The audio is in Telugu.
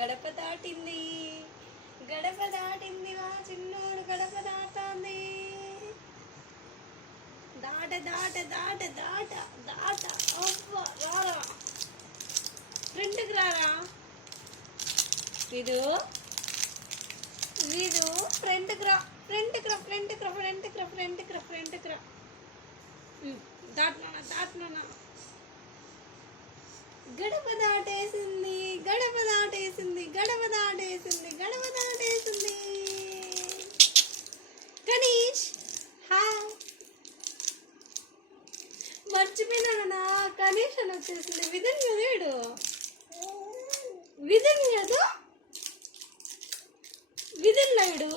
గడప దాటింది గడప దాటింది మా చిన్నోడు గడప దాటాంది. దాట దాట దాట దాట దాట అవ్వ రారా ఫ్రెండ్కి రారా విదు విదు ఫ్రెండ్కి రా ఫ్రెండ్కి రా ఫ్రెండ్కి రా ఫ్రెండ్కి రా ఫ్రెండ్కి రా ఫ్రెండ్కి రా దాటినా దాటినా గడప దాటేసింది గడప దాటేసింది గడప దాటేసింది గడప దాటేసింది. గణేష్ హాయ్ మర్చిపోయినా గణేష్ అని వచ్చేసింది. విధన్ కదా వీడు విధన్ కదా విధన్ వీడు